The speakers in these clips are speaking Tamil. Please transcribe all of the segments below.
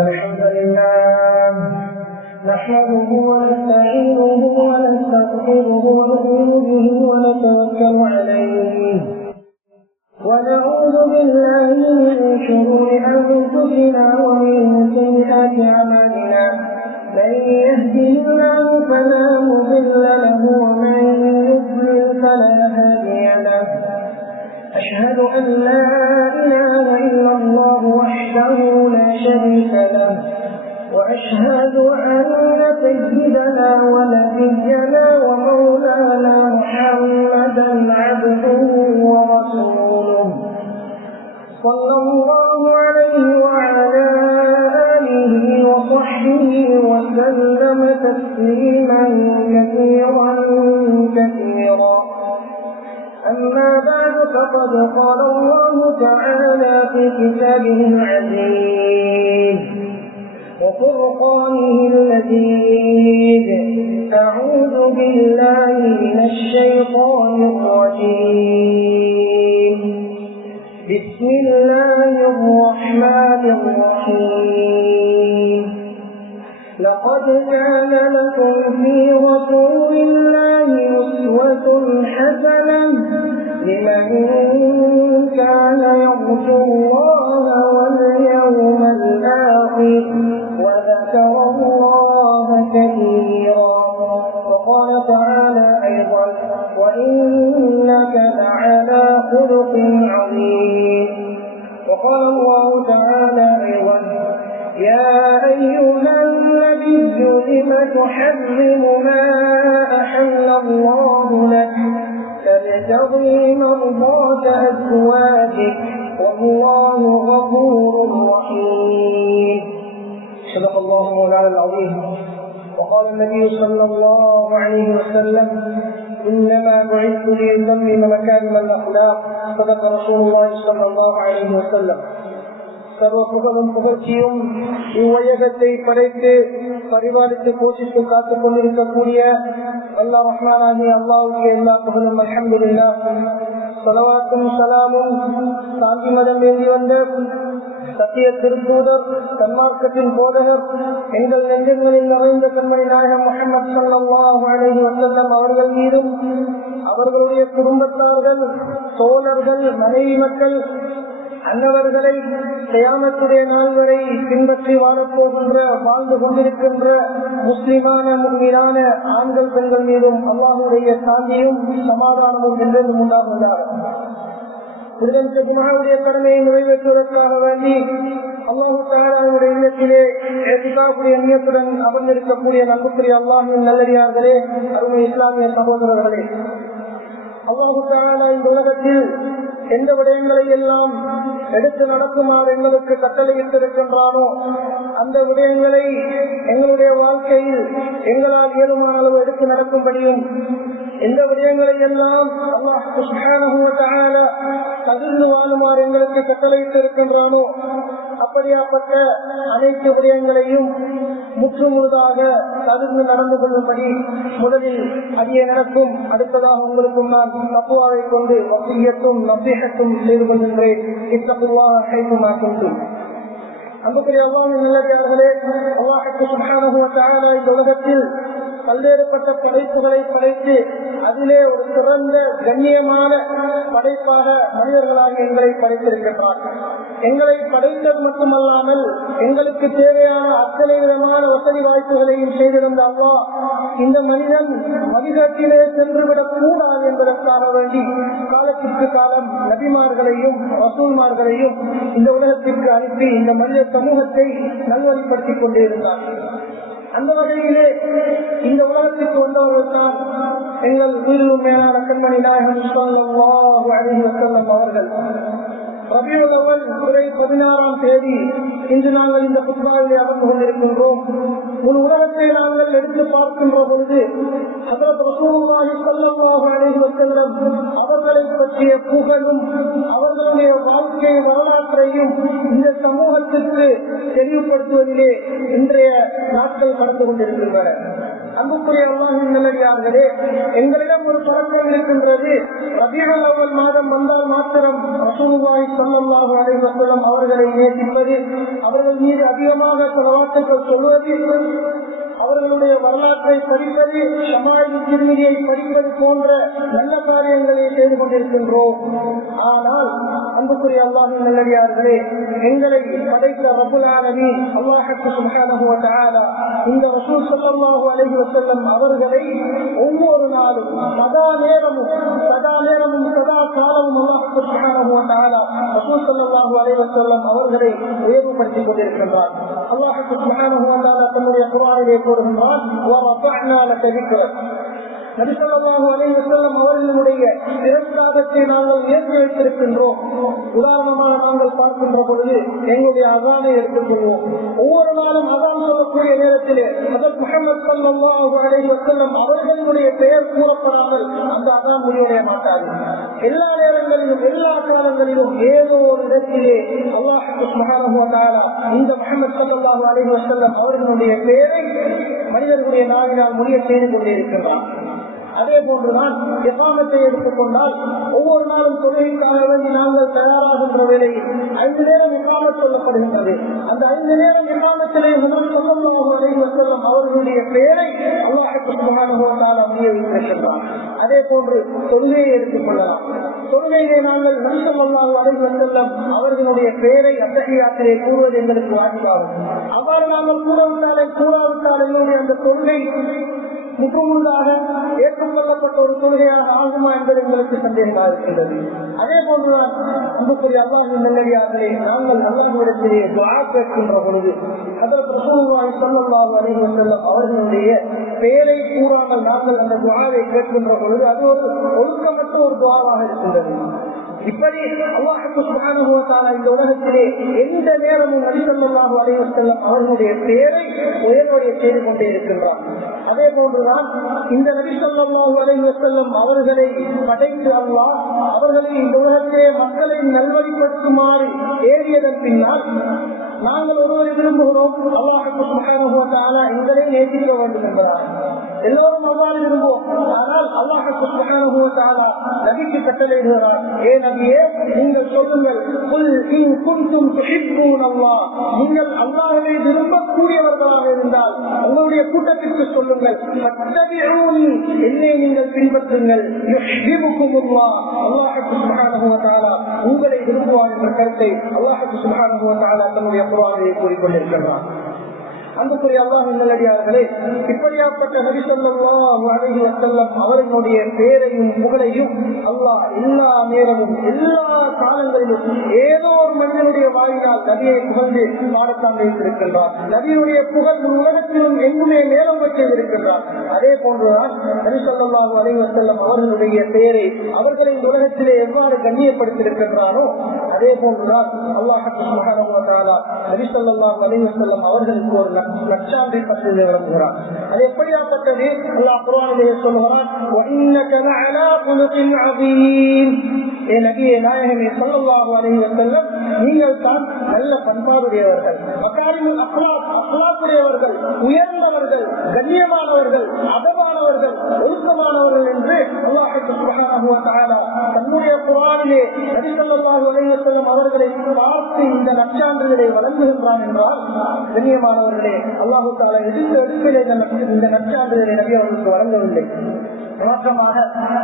الحمد لله نحمده ونستعينه ونستغفره ونؤمن به ونتوكل عليه ونعوذ بالله من شرور أنفسنا ومن سيئات أعمالنا من يهده الله فلا مضل له ومن يضلل فلا هادي له أشهد أن لا إله إلا الله وحده لا شريك له وأشهد أن سيدنا ونبينا ومولانا محمدا عبده ورسوله صلى الله عليه وعلى آله وصحبه وسلم تسليما كثيرا كثيرا. أما بعد فقد قال الله تعالى في كتابه العزيز وفرقانه المجيد أعوذ بالله من الشيطان الرجيم بسم الله الرحمن الرحيم لقد كان لكم في رسول الله أسوة حسنة لمن كان يرجو الله واليوم الآخر وذكر الله كثيرا. وقال تعالى أيضا وإنك لعلى خلق عظيم. وقال الله تعالى أيضا يا أيها النبي لم تحرم ما أحل الله لك تبتغي مرضات أزواجك والله غفور رحيم. صدق الله مولانا العظيم. وقال النبي صلى الله عليه وسلم إنما بعثت لأتمم مكارم الأخلاق. صدق رسول الله صلى الله عليه وسلم. சர்வ புகழும் புகழ்ச்சியும் இவ்வையகத்தை படைத்து பரிபாலித்து போஷித்து காத்துக் கொண்டிருக்கக்கூடிய அல்லாஹ் ரஹ்மானாகிய அல்லாஹ்வுக்கு எல்லா புகழும் அல்ஹம்துலில்லாஹ். ஸலவாத்தும் ஸலாமும் சாந்தி மதம் ஏந்தி வந்த சத்திய திருத்தூதர் சன்மார்க்கத்தின் போதகர் எங்கள் நெஞ்சங்களில் நிறைந்த கண்மணி நாயகம் முஹம்மது ஸல்லல்லாஹு அலைஹி வஸல்லம் அவர்கள் மீதும் அவர்களுடைய குடும்பத்தார்கள் தோழர்கள் மனைவி மக்கள் அன்னவர்களை கியாமத்துடைய நாள் வரை பின்பற்றி வாழப்போகின்ற வாழ்ந்து கொண்டிருக்கின்ற முஸ்லிமான முஃமினான ஆண்கள் பெண்கள் மீதும் அல்லாஹ்வுடைய சாந்தியும் சமாதானமும் என்றென்றும் உண்டாகுவதாக. ஜும்ஆவுடைய கடமையை நிறைவேற்றுவதற்காக வேண்டி அல்லாஹ் தஆலாவுடைய இல்லத்திலே இஅ்திகாஃபுடைய நியத்துடன் அமர்ந்திருக்கக்கூடிய நண்புக்குரிய அல்லாஹ்வின் நல்லடியார்களே, அருமை இஸ்லாமிய சகோதரர்களே, அல்லாஹ் தஆலா இந்த உலகத்தில் எந்த விடயங்களை எல்லாம் எடுத்து நடக்குமாறு எங்களுக்கு கட்டளையிட்டிருக்கின்றானோ அந்த விடயங்களை எங்களுடைய வாழ்க்கையில் எங்களால் இயலுமான அளவு எடுத்து நடக்கும்படியும் எந்த விடயங்களை எல்லாம் அல்லாஹ் சுப்ஹானஹு வ தஆலா தகுந்து வாழுமாறு எங்களுக்கு கட்டளையிட்டு இருக்கின்றானோ அப்படியாப்பட்ட அனைத்து விடயங்களையும் முற்றுமுழுதாக தகுந்து நடந்து கொள்ளும்படி முதலில் அடிய நடக்கும், அடுத்ததாக உங்களுக்கும் நான் தக்வாவை கொண்டு வசியத்தும் நசீஹத்தும் செய்து கொள்கின்றேன். இத்தகுல்லாஹ ஹைதுமா குன்தும். அன்புக்குரிய அல்லாஹ்வின் நல்லடியார்களே, அல்லாஹ் சுப்ஹானஹு வ தஆலா இந்த உலகத்தில் பல்வேறுபட்ட படைப்புகளை படைத்து அதிலே ஒரு சிறந்த கண்ணியமான படைப்பாக மனிதர்களாக எங்களை படைத்திருக்கின்றார். எங்களை படைத்தது மட்டுமல்லாமல் எங்களுக்கு தேவையான அத்தனை விதமான வசதி வாய்ப்புகளையும் செய்திருந்த அல்லாஹ் இந்த மனிதன் வழிகாட்டிலே சென்றுவிடக் கூடாது என்பதற்காக வேண்டி காலத்திற்கு காலம் நபிமார்களையும் ரசூல்மார்களையும் இந்த உலகத்திற்கு அனுப்பி இந்த மனித சமூகத்தை நல்வழிப்படுத்திக் கொண்டே இருந்தார். அந்த வகையிலே இந்த உலகத்திற்கு வந்தவர்கள் தான் எங்கள் உயிரிலும் மேலான கண்மணி நாயகம் ஸல்லல்லாஹு அலைஹி வஸல்லம் அவர்கள். ரபியுல் அவ்வல் துறை 16ஆம் தேதி இன்று நாங்கள் இந்த குத்பாவிலே அமர்ந்து கொண்டிருக்கின்றோம். ஒரு உலகத்தை நாங்கள் எடுத்து பார்க்கின்ற பொழுது ஹஜ்ரத் ரசூலுல்லாஹி ஸல்லல்லாஹு அலைஹி வஸல்லம் அவர்களை பற்றிய புகழும் அவர்களுடைய வாழ்க்கை வரலாற்றையும் இந்த சமூகத்திற்கு தெளிவுபடுத்துவதிலே இன்றைய நாட்கள் கடந்து கொண்டிருக்கின்றன. அன்புக்குரிய அல்லாஹ்வின் நல்லடியார்களே, எங்களிடம் ஒரு பழக்கம் இருக்கின்றது. ரபீஉல் அவ்வல் மாதம் வந்தால் மாத்திரம் ரசூலுல்லாஹி ஸல்லல்லாஹு அலைஹி வஸல்லம் அவர்களை நேசிப்பது, அவர்கள் மீது அதிகமாக ஸலவாத்துக்கள் சொல்வது, அவர்களுடைய வரலாற்றை படிப்பது, ஷமாயிலு திர்மிதியை படிப்பது போன்ற நல்ல காரியங்களை செய்து கொண்டிருக்கின்றோம். ஆனால் அன்புக்குரிய அல்லாஹ்வின் நல்லடியார்களே, எங்களை படைத்த ரப்புல் ஆலமீன் அல்லாஹ் சுப்ஹானஹு வ தஆலா இந்த ரசூல் ஸல்லல்லாஹு அலைஹி வஸல்லம் அவர்களை ஒவ்வொரு நாளும் சதா நேரமும் சதா காலமும் அல்லாஹ் சுப்ஹானஹு வ தஆலா ரசூல் ஸல்லல்லாஹு அலைஹி வஸல்லம் அவர்களை உயர்வுபடுத்திக் கொண்டிருக்கின்றார். அல்லாஹ் சுப்ஹானஹு வ தஆலா தன்னுடைய குர்ஆனிலே கூறுகின்றார், வரஃபஅனா லக திக்ரக். நபி ஸல்லல்லாஹு அலைஹி வஸல்லம் அவர்களுடைய பிரஸ்தாபத்தை நாங்கள் உயர்த்தி வைத்திருக்கின்றோம். உதாரணமாக நாங்கள் பார்க்கின்ற பொழுது எங்களுடைய அஸானை எடுத்துக்கொள்வோம். ஒவ்வொரு நாளும் அஸான் சொல்லக்கூடிய நேரத்திலே ஹஜ்ரத் முஹம்மது ஸல்லல்லாஹு அலைஹி வஸல்லம் அவர்களுடைய பெயர் கூறப்படாமல் அந்த அஸான் முடிவடைய மாட்டாது. எல்லா நேரங்களிலும் எல்லா காலங்களிலும் ஏதோ ஒரு இடத்திலே அல்லாஹ் சுப்ஹானஹு வ தஆலா இந்த முஹம்மது ஸல்லல்லாஹு அலைஹி வஸல்லம் அவர்களுடைய பெயரை மனிதர்களுடைய நாவினால் முடிய செய்து கொண்டிருக்கின்றார். அதே போன்றுதான் இகாமத்தை எடுத்துக்கொண்டால் ஒவ்வொரு நாளும் தொழுகைக்காக வேண்டி நாங்கள் தயாராகின்ற வேளையில் 5 நேரம் இகாமத் சொல்லப்படுகின்றது. அந்த 5 நேரம் இகாமத்திலே ஸல்லல்லாஹு அலைஹி வஸல்லம் அவர்களுடைய பெயரை அல்லாஹ் சுப்ஹானஹு வ தஆலா முடிய வைத்திருக்கின்றார். அதே போன்று தொழுகையை எடுத்துக்கொள்ளலாம். தொழுகையிலே நாங்கள் நபி ஸல்லல்லாஹு அலைஹி வஸல்லம் அவர்களுடைய பெயரை அத்தஹியாத்திலே கூறுவது எங்களுக்கு வாஜிபாகும். அவ்வாறு நாங்கள் கூறாவிட்டால் எங்களுடைய அந்த தொழுகை முற்றுமுழுதாக ஏற்றுக்கொள்ளப்பட்ட ஒரு தொழுகையாக ஆகுமா என்பது எங்களுக்கு சந்தேகமாக இருக்கின்றது. அதே போன்றுதான் அன்புக்குரிய அல்லாஹ்வின் நல்லடியார்களே, நாங்கள் அல்லாஹ்விடத்திலே துஆ கேட்கின்ற பொழுது ஹஜ்ரத் ரசூலுல்லாஹி ஸல்லல்லாஹு அலைஹி வஸல்லம் அவர்களுடைய பெயரை கூறாமல் நாங்கள் அந்த துஆவை கேட்கின்ற பொழுது அது ஒரு ஒழுக்கமற்ற ஒரு துஆவாக இருக்கின்றது. இப்படி அல்லாஹ் சுப்ஹானஹு வ தஆலா இந்த உலகத்திலே எந்த நேரமும் நபி ஸல்லல்லாஹு அலைஹி வஸல்லம் அவர்களுடைய பெயரை உயர்வடைய செய்து கொண்டே இருக்கின்றார். அதே போன்றுதான் இந்த நபி ஸல்லல்லாஹு அலைஹி வஸல்லம் அவர்களை படைத்து அல்லாஹ் அவர்களை இந்த உலகத்திலே மக்களை நல்வழிப்படுத்துமாறு ஏறியதன் பின்னால் நாங்கள் ஒருவரை விரும்புகிறோம், அல்லாஹ் சுப்ஹானஹு வ தஆலா எங்களை நேசிக்க வேண்டும் என்பதால் எல்லோரும் அவ்வாறு விரும்புவோம். ஆனால் அல்லாஹ் சுப்ஹானஹு வ தஆலா நபிக்கு கட்டளையிடுகிறார், ஏ நபியே, நீங்கள் சொல்லுங்கள், குல் இன் குன்தும் துஹிப்பூனல்லாஹ், நீங்கள் அல்லாஹ்வை விரும்பக்கூடியவர்களாக இருந்தால் உங்களுடைய கூட்டத்திற்கு சொல்லுங்கள், ஃபத்தபிஊனி, என்னை நீங்கள் பின்பற்றுங்கள், யுஹ்பிபுகுமுல்லாஹ், அல்லாஹ் சுப்ஹானஹு வ தஆலா உங்களை விரும்புவார் என்ற கருத்தை அல்லாஹ் சுப்ஹானஹு வ தஆலா தன்னுடைய குர்ஆனிலே கூறிக்கொண்டிருக்கிறார். அன்புக்குரிய அல்லாஹ்வின் நல்லடியார்களே, இப்படியாப்பட்ட நபி ஸல்லல்லாஹு அலைஹி வஸல்லம் அவர்களுடைய பெயரையும் புகழையும் அல்லாஹ் எல்லா நேரமும் எல்லா காலங்களிலும் ஏதோ ஒரு மனிதனுடைய வாயினால் நபியை புகழ்ந்து பாடத்தான் வைத்திருக்கின்றார். நபியுடைய புகழ் உலகத்திலும் எங்குமே மேலும் செய்திருக்கின்றார். அதே போன்றுதான் நபி ஸல்லல்லாஹு அலைஹி வஸல்லம் அவர்களுடைய பெயரை அவர்களை இந்த உலகத்திலே எவ்வாறு கண்ணியப்படுத்தியிருக்கின்றாரோ அதே போன்றுதான் அல்லாஹ் சுப்ஹானஹு வ தஆலா நபி ஸல்லல்லாஹு அலைஹி வஸல்லம் அவர்களுக்கு ஒரு நற்சான்றை பற்றி விளக்குகிறார். அது எப்படியாப்பட்டது? அல்லாஹ் குர்ஆனிலே சொல்கிறான், வஇன்னக லஅலா குலுகின் அதீம், ஏ நபியே நாயகமே ஸல்லல்லாஹு அலைஹி வஸல்லம், நீங்கள் தான் நல்ல பண்பாடுடையவர்கள், மகாரிமுல் அக்லாக், அக்லாக்குடையவர்கள், உயர்ந்தவர்கள், கண்ணியமானவர்கள், அதபானவர்கள், ஒழுக்கமானவர்கள் என்று அல்லாஹ் சுப்ஹானஹு வ தஆலா தன்னுடைய குர்ஆனிலே நபி ஸல்லல்லாஹு அலைஹி வஸல்லம் அவர்களை பார்த்து இந்த நற்சான்றுகளை வழங்குகின்றான் என்றால், கண்ணியமானவர்களே, அல்லாஹு தஆலா எடுப்பிலே இந்த நற்சான்றுகளை நபி அவர்களுக்கு வழங்கவில்லை. மாற்றமாக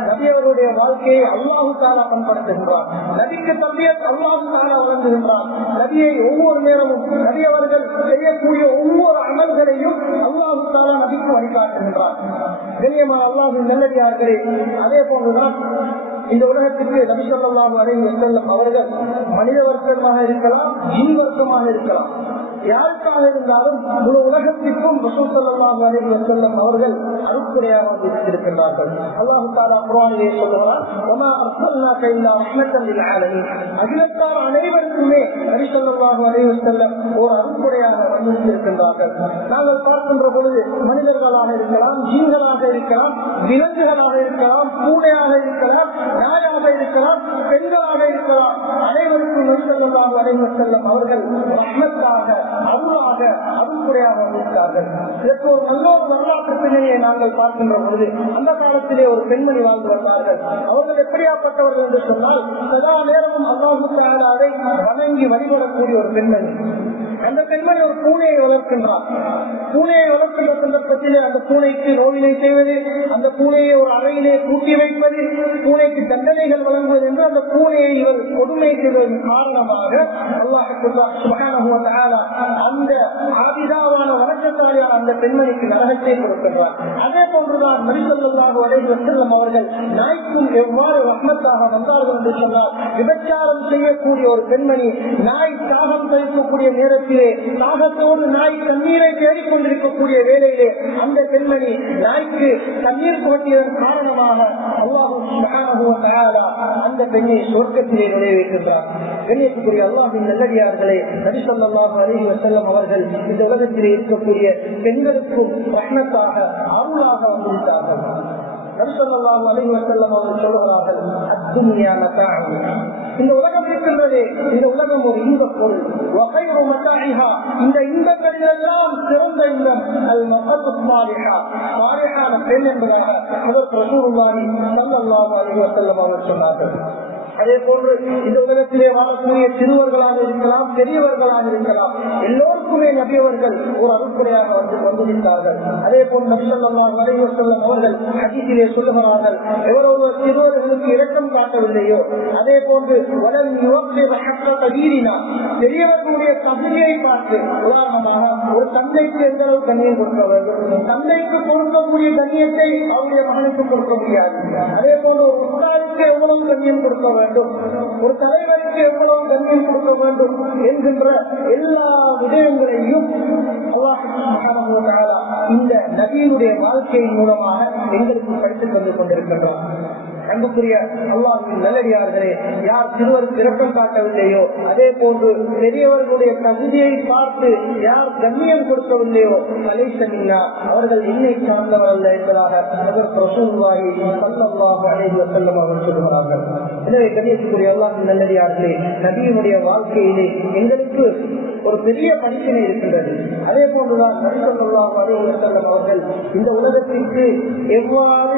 நபி அவருடைய வாழ்க்கையை அல்லாஹு தஆலா பண்படுத்துகின்றார். நபிக்கு தர்பியத் அல்லாஹு தஆலா வழங்குகின்றார். நபியை ஒவ்வொரு நேரமும் நபி அவர்கள் செய்யக்கூடிய ஒவ்வொரு அமல்களையும் அல்லாஹு தஆலா நபிக்கு வழிகாட்டுகின்றார். கண்ணியமான அல்லாஹ்வின் நல்லடியார்களே, அதே போன்றுதான் இந்த உலகத்திற்கு நபி ஸல்லல்லாஹு அலைஹி வஸல்லம் அவர்கள் மனித வர்க்கமாக இருக்கலாம், ஜின் வர்க்கமாக இருக்கலாம், யாருக்காக இருந்தாலும் முழு உலகத்திற்கும் ரசூல் ஸல்லல்லாஹு அலைஹி வஸல்லம் அவர்கள் அருட்கொடையாக வைத்திருக்கின்றார்கள். அல்லாஹ் தஆலா குர்ஆனிலே சொல்கிறார், வமா அர்ஸல்னாக இல்லா ரஹ்மத்தன் லில் ஆலமீன், அகிலத்தார் அனைவருக்குமே நபி ஸல்லல்லாஹு அலைஹி வஸல்லம் ஒரு அருட்கொடையாக வந்து அனுமதித்திருக்கின்றார்கள். நாங்கள் பார்க்கின்ற பொழுது மனிதர்களாக இருக்கலாம், ஜீன்களாக இருக்கலாம், விலங்குகளாக இருக்கலாம், பூனையாக இருக்கலாம், நாயாக இருக்கலாம், பெண்களாக இருக்கலாம், அனைவருக்கும் நபி ஸல்லல்லாஹு அலைஹி வஸல்லம் அவர்கள் ரஹ்மத்தாக, அருளாக, அருள்குறையாக வந்திருக்கிறார்கள். இதற்கு ஒரு நல்ல ஒரு வரலாற்று பின்னணியை நாங்கள் பார்க்கின்ற பொழுது அந்த காலத்திலே ஒரு பெண்மணி வாழ்ந்து வந்தார்கள். அவர்கள் எப்படியாப்பட்டவர்கள் என்று சொன்னால், சதா நேரமும் அல்லாஹு தஆலாவை வணங்கி வழிபடக்கூடிய ஒரு பெண்மணி. அந்த பெண்மணி ஒரு பூனையை வளர்க்கின்றார். பூனையை வளர்க்கின்ற சந்தர்ப்பத்திலே அந்த பூனைக்கு நோயினை செய்வது, அந்த பூனையை ஒரு அறையிலே பூட்டி வைப்பது, பூனைக்கு தண்டனைகள் வழங்குவது என்று அந்த பூனையை இவர் கொடுமை செய்வதன் காரணமாக அல்லாஹ் சுப்ஹானஹு வ தஆலா அந்த ஆபிதாவான வணக்கத்தாரியான அந்த பெண்மணிக்கு நரகத்தை கொடுக்கின்றார். அதே போன்றுதான் நபி ஸல்லல்லாஹு அலைஹி வஸல்லம் அவர்கள் நாய்க்கும் எவ்வாறு ரஹ்மத்தாக வந்தார்கள் என்று சொன்னால், விபச்சாரம் செய்யக்கூடிய ஒரு பெண்மணி நாய் தாகம் கழிக்கக்கூடிய நேரத்தில் தாகத்தோடு நாய் தண்ணீரை தேடிக்கொண்டிருக்கக்கூடிய வேளையிலே அந்த பெண்மணி நாய்க்கு தண்ணீர் புகட்டியதன் காரணமாக அல்லாஹ் சுப்ஹானஹு வ தஆலா அந்த பெண்ணை சொர்க்கத்திலே நுழைவிக்கின்றார். கண்ணியத்துக்குரிய அல்லாஹ்வின் நல்லடியார்களே, நபி ஸல்லல்லாஹு அலைஹி வஸல்லம் அவர்கள் இந்த உலகத்திலே இருக்கக்கூடிய பெண்களுக்கும் ரஹ்மத்தாக, அருளாக வந்திருக்கிறார்கள். நபி ஸல்லல்லாஹு அலைஹி வஸல்லம் அவர்கள் சொல்கிறார்கள், அத்துன்யா மதாஉ, இந்த உலகம் இருக்கின்றதே, இந்த உலகம் ஒரு இன்பப் பொருள். வகைரு மதாஇஹா, இந்த இன்பங்களில் எல்லாம் சிறந்த இன்பம் அல் மர்அத்து ஸாலிஹா, ஸாலிஹான பெண் என்பதாக ஹஜ்ரத் ரசூலுல்லாஹி ஸல்லல்லாஹு அலைஹி வஸல்லம் அவர்கள் சொன்னார்கள். அதே போன்று இந்த உலகத்திலே வாழக்கூடிய சிறுவர்களாக இருக்கலாம், பெரியவர்களாக இருக்கலாம், எல்லோருக்குமே நபி அவர்கள் ஒரு அருட்படையாக வந்திருக்கிறார்கள். அதே போன்று நபி ஸல்லல்லாஹு அலைஹி வஸல்லம் அவர்கள் ஹதீஸிலே சொல்லுகிறார்கள், எவரொரு சிறுவர்களுக்கு இரக்கம் காட்டவில்லையோ, அதே போன்று வலன் யுவக்ஸிர் ஹக்க கபீரினா, பெரியவர்களுடைய தகுதியை பார்த்து, உதாரணமாக ஒரு தந்தைக்கு எந்த அளவு கண்ணியம் கொடுக்க வேண்டும், தந்தைக்கு கொடுக்கக்கூடிய கண்ணியத்தை அவருடைய மகனுக்கு கொடுக்க முடியாது. அதே போன்று ஒரு உஸ்தாதுக்கு எவ்வளவு கண்ணியம் கொடுக்க வேண்டும், ஒரு தலைவருக்கு எவ்வளவு கண்ணியம் கொடுக்க வேண்டும் என்கின்ற எல்லா விடயங்களையும் அல்லாஹ் சுப்ஹானஹு வ தஆலா இந்த நபியினுடைய வாழ்க்கையின் மூலமாக எங்களுக்கு படித்துக் கொண்டு கொண்டிருக்கின்றோம். அன்புக்குரிய அல்லாஹ்வின் நல்லடியார்களே, யார் சிறுவருக்கு இரக்கம் காட்டவில்லையோ, அதே போன்று பெரியவர்களுடைய தகுதியை பார்த்து யார் கண்ணியம் கொடுக்கவில்லையோ, அலைஹிஸ்ஸலா அவர்கள் என்னை சார்ந்தவர் அல்ல என்பதாக ஹஜ்ரத் ரசூலுல்லாஹி ஸல்லல்லாஹு அலைஹி வஸல்லம் அவர்கள் சொல்கிறார்கள். எனவே கண்ணியத்துக்குரிய அல்லாஹ்வின் நல்லடியார்களே, நபியினுடைய வாழ்க்கையிலே எங்களுக்கு ஒரு பெரிய படிப்பினை இருக்கின்றது. அதே போன்றுதான் நபி ஸல்லல்லாஹு அலைஹி வஸல்லம் அவர்கள் இந்த உலகத்திற்கு எவ்வாறு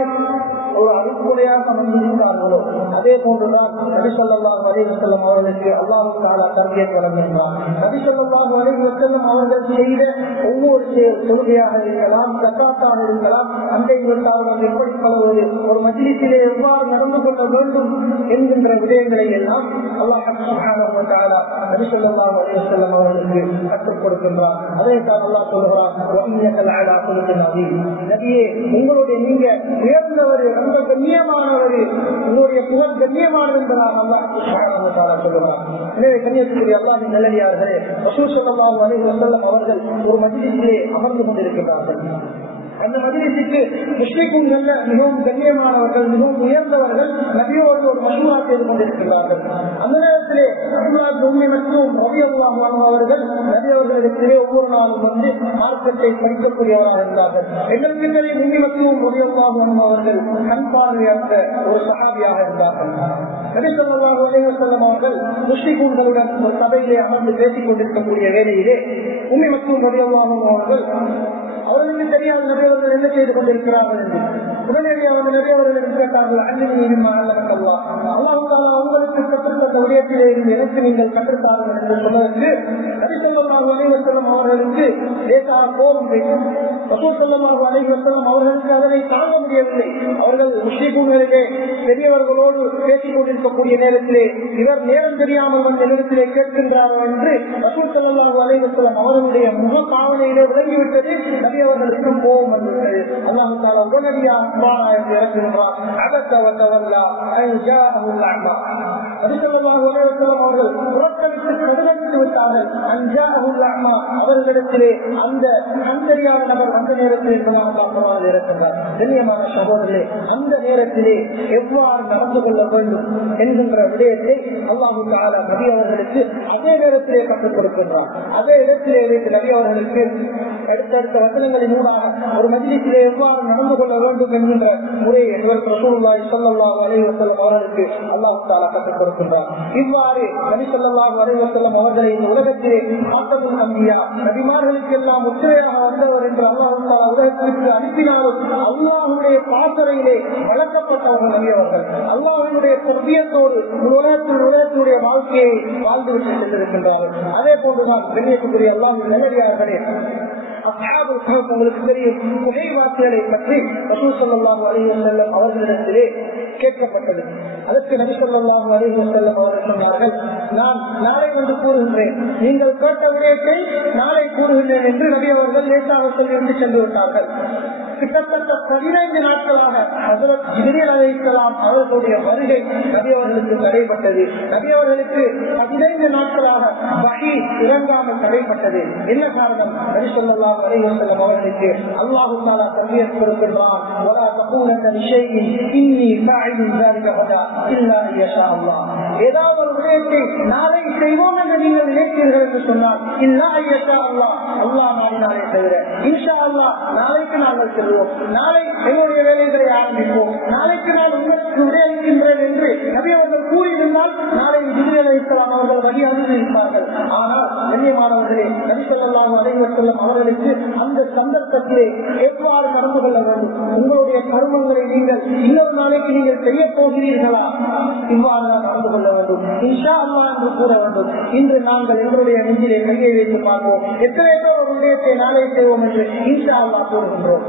ஒரு அருட்கொடையாக வந்திருக்கிறார்களோ, அதே போன்றுதான் நபி ஸல்லல்லாஹு அலைஹி வஸல்லம் அவர்களுக்கு அல்லாஹ் தஆலா தர்பியத் வழங்குகிறார். நபி ஸல்லல்லாஹு அலைஹி வஸல்லம் அவர்கள் செய்த ஒவ்வொரு தொழுகையாக இருக்கலாம், ஸகாத்தாக இருக்கலாம், அண்டை வீட்டாளர்கள் எப்படி பழகுவது, ஒரு மஜ்லிஸிலே எவ்வாறு நடந்து கொள்ள வேண்டும் என்கின்ற விடயங்களை எல்லாம் அல்லாஹ் சுப்ஹானஹு வ தஆலா நபி ஸல்லல்லாஹு அலைஹி வஸல்லம் அவர்களுக்கு கற்றுக் கொடுக்கின்றார். அதைத்தான் அல்லாஹ் சொல்கிறார், வஇன்னக லஅலா குலுகின் அதீம், நபியே உங்களுடைய நீங்க உயர்ந்தவர், ரொம்ப கண்ணியமானவர், உங்களுடைய புகழ் கண்ணியமானது என்பதாக அல்லாஹ் சுப்ஹானஹு வ தஆலா சொல்கிறார். எனவே கண்ணியத்துக்குரிய அல்லாஹ்வின் நல்லடியார்களே, ரசூல் ஸல்லல்லாஹு அலைஹி வஸல்லம் அவர்கள் ஒரு மஜ்லிஸிலே அமர்ந்து கொண்டிருக்கிறார்கள். அந்த மஜ்லிஸுக்கு முஸ்லிம்கள் மிகவும் கண்ணியமானவர்கள், மிகவும் உயர்ந்தவர்கள் நபியோடு ஒரு மஷூரா செய்து கொண்டிருக்கிறார்கள். அந்த நேரத்திலே அப்துல்லாஹ் இப்னு உம்மி மக்தூம் ரலியல்லாஹு அன்ஹு அவர்கள் நபி அவர்களிடத்திலே ஒவ்வொரு நாளும் வந்து மார்க்கத்தை படிக்கக்கூடியவராக இருந்தார்கள். எங்களுக்கு தெரியும், உம்மி மக்தூம் ரலியல்லாஹு அன்ஹு அவர்கள் கண் பார்வையற்ற ஒரு சஹாபியாக இருந்தார்கள். நபி ஸல்லல்லாஹு அலைஹி வஸல்லம் அவர்கள் முஸ்லிம்களுடன் ஒரு சபையிலே அமர்ந்து பேசிக் கொண்டிருக்கக்கூடிய வேளையிலே உம்மி மக்தூம் ரலியல்லாஹு அன்ஹு அவர்களுக்கு தெரியாது நபி அவர்கள் என்ன செய்து கொண்டிருக்கிறார்கள் என்று. உடனடியாக நபி அவர்கள் கேட்டார்கள், அல்லாஹ் தஆலா உங்களுக்கு கற்றுத்தந்த விடயத்திலே இருந்து எனக்கு நீங்கள் கற்றுத்தார்கள் என்று சொன்னதற்கு நபி ஸல்லல்லாஹு அலைஹி வஸல்லம் அவர்களுக்கு லேசாக கோபம் வைக்கும். ரசூல் ஸல்லல்லாஹு அலைஹி வஸல்லம் அவர்களுக்கு அதனை தாங்க முடியவில்லை. அவர்கள் முஸ்லிம்களிலே பெரியவர்களோடு பேசிக் கொண்டிருக்கக்கூடிய நேரத்திலே இவர் நேரம் தெரியாமல் வந்து நேரத்திலே கேட்கின்றார்கள் என்று ரசூல் ஸல்லல்லாஹு அலைஹி வஸல்லம் அவர்களுடைய முக பாவனையிலே விளங்கிவிட்டது. நபி அவர்களுக்கும் கோபம் வந்துவிட்டது. அல்லாஹ் தஆலா உடனடியாக குர்ஆனை இறக்குகின்றார், அபஸ வ தவல்லா அன் ஜாஅஹுல் அஅமா. நபி ஸல்லல்லாஹு அலைஹி வஸல்லம் அவர்கள் புறக்கணித்து கடுகடித்து விட்டார்கள். அன் ஜாஅஹுல் அஅமா, அவர்கள் அவர்களிடத்திலே அந்த கண்தறியான நபர் அந்த நேரத்தில் இருக்கின்றார். கண்ணியமான சகோதரர்களே, அந்த நேரத்திலே எவ்வாறு நடந்து கொள்ள வேண்டும் என்கின்ற விடயத்தை அல்லாஹு தஆலா நபி அவர்களுக்கு அதே நேரத்திலே கற்றுக் கொடுக்கின்றார். அதே இடத்திலே வைத்து நபி அவர்களுக்கு அடுத்தடுத்த வசனங்களின் ஊடாக ஒரு மஜ்லிஸிலே எவ்வாறு நடந்து கொள்ள வேண்டும் என்கின்ற முறையை ரசூலுல்லாஹி ஸல்லல்லாஹு அலைஹி வஸல்லம் அவர்களுக்கு அல்லாஹ் தஆலா கற்றுக் கொடுக்கின்றார். இவ்வாறு நபி ஸல்லல்லாஹு அலைஹி வஸல்லம் அவர்களை இந்த உலகத்திலே ஆத்தமுல் அன்பியா நபிமார்களுக்கு எல்லாம் முத்திரையாக வந்தவர் என்று அல்லாஹ் தஆலா உலகத்திற்கு அனுப்பினாலும் அல்லாஹ்வுடைய பாசறையிலே வளர்க்கப்பட்டவர்கள் நபி அவர்கள். அல்லாஹ்வுடைய தர்பியத்தோடு உலகத்துடைய வாழ்க்கையை வாழ்ந்துவிட்டு சென்றிருக்கின்றார்கள். அதே போன்றுதான் கண்ணியத்துக்குரிய அல்லாஹ்வின் நல்லடியார்களே, அஸ்ஹாபுல் கஹ்ஃப் உங்களுக்கு தெரியும், குகைவாசிகளை பற்றி ரசூல் ஸல்லல்லாஹு அலைஹி வஸல்லம் அவர்களிடத்திலே கேட்கப்பட்டது. அதற்கு நபி ஸல்லல்லாஹு அலைஹி வஸல்லம் அவர்கள் சொன்னார்கள், நான் நாளை வந்து கூறுகின்றேன், நீங்கள் கேட்ட விடயத்தை நாளை கூறுகின்றேன் என்று நபி அவர்கள் லேசாக சொல்லிவிட்டு சென்று விட்டார்கள். கிட்டத்தட்ட 15 நாட்களாக ஹஜ்ரத் ஜிப்ரீல் அலைஹிஸ்ஸலாம் அவர்களுடைய வருகை நபி அவர்களுக்கு தடைப்பட்டது. நபி அவர்களுக்கு 15 நாட்களாக வஹீ இறங்காமல் தடைப்பட்டது. என்ன காரணம்? நபி ஸல்லல்லாஹு அலைஹி வஸல்லம் அவர்களுக்கு அல்லாஹ் தஆலா தர்பியத் கொடுக்கின்றான். வலா தகூலன்ன லிஷைஇன் இன்னி ஃபாயிலுன் ذلك غدا இல்லா இன்ஷா அல்லாஹ். ஏதாவது ஒரு விடயத்தை நாளை செய்வோம் என்று நீங்கள் நினைத்தீர்கள் என்று சொன்னால் இல்லா இன்ஷா அல்லாஹ், அல்லாஹ் நாடினாலே தவிர இன்ஷா அல்லாஹ் நாளைக்கு நாங்கள் செல்வோம், நாளை எங்களுடைய வேலைகளை ஆரம்பிப்போம், நாளைக்கு நான் உங்களுக்கு விடையளிக்கின்றேன் என்று நபி அவர்கள் கூறியிருந்தால் நாளை ஜிப்ரீல் அலைஹிஸ்ஸலாம் அவர்கள் வழி அனுப்பியிருப்பார்கள். ஆனால் கண்ணியமானவர்களே, நபி ஸல்லல்லாஹு அலைஹி வஸல்லம் அவர்களுக்கு அந்த சந்தர்ப்பத்திலே எவ்வாறு நடந்து கொள்ள வேண்டும், உங்களுடைய கர்மங்களை நீங்கள் இன்னொரு நாளைக்கு நீங்கள் செய்ய போகிறீர்களா, இவ்வாறு தான் நடந்து கொள்ள வேண்டும், இன்ஷா அல்லாஹ் என்று கூற வேண்டும். இன்று நாங்கள் எங்களுடைய நெஞ்சிலே கையை வைத்து பார்ப்போம். எத்தனை பேர் ஒரு விடயத்தை நாளை செய்வோம் என்று இன்ஷா அல்லாஹ் கூறுகின்றோம்.